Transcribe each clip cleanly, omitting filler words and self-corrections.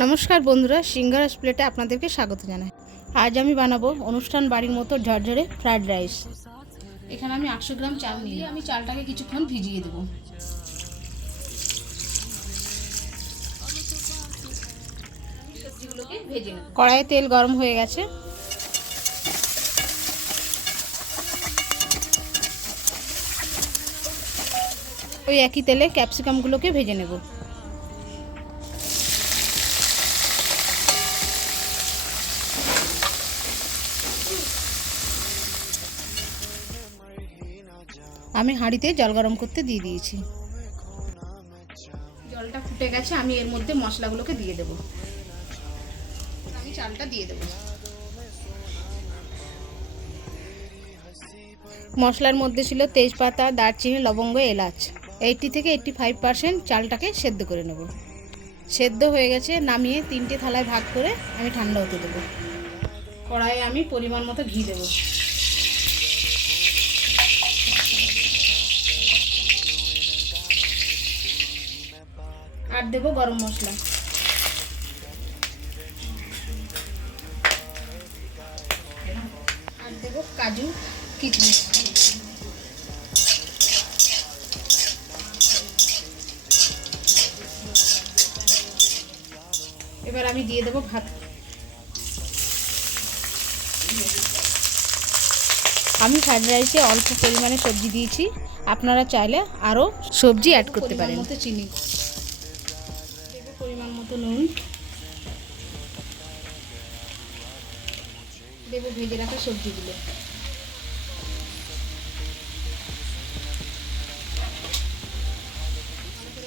নমস্কার বন্ধুরা, সিংহারাস প্লেটে আপনাদেরকে স্বাগত জানাই। আজ আমি বানাবো অনুষ্ঠান বাড়ির মতো ঝরঝরে ফ্রাইড রাইস। এখানে আমি 800 গ্রাম চাল নিয়ে আমি চালটাকে কিছুক্ষণ ভিজিয়ে দেবো। সবজিগুলোকে ভেজে নেব। কড়াইয়ে তেল গরম হয়ে গেছে। ওই একই তেলে ক্যাপসিকামগুলোকে ভেজে নেব। আমি হাঁড়িতে জল গরম করতে দিয়ে দিয়েছি। জলটা ফুটে গেছে, আমি এর মধ্যে মশলাগুলোকে দিয়ে দেব। আমি চালটা দিয়ে দেব। মশলার মধ্যে ছিল তেজপাতা, দারচিনি, লবঙ্গ, এলাচ। 80 থেকে 85% চালটাকে সেদ্ধ করে নেব। সেদ্ধ হয়ে গেছে, নামিয়ে 3টে থালায় ভাগ করে আমি ঠান্ডা হতে দেবো। কড়াইয়ে আমি পরিমাণ মতো ঘি দেবো। আর দেবো গরম মশলা। আর দেবো কাজু, কিশমিশ। এবার আমি দিয়ে দেবো ভাত। আমি ফ্রাইড রাইসে অল্প পরিমাণে সবজি দিয়েছি, আপনারা চাইলে আরও সবজি অ্যাড করতে পারেন। মতো চিনি দেবো, পরিমাণ মতো নুন দেবো, ভেজে রাখা সবজিগুলো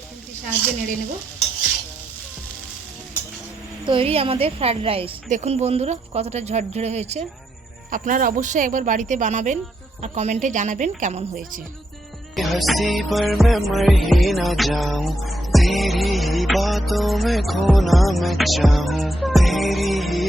খুন্তির সাহায্যে নেড়ে নেব। তৈরি আমাদের ফ্রাইড রাইস। দেখুন বন্ধুরা কতটা ঝরঝরে হয়েছে। আপনারা অবশ্যই একবার বাড়িতে বানাবেন আর কমেন্টে জানাবেন কেমন হয়েছে। हंसी पर मैं मर ही ना जाऊं, तेरी ही बातों में खोना मैं चाहूं, तेरी ही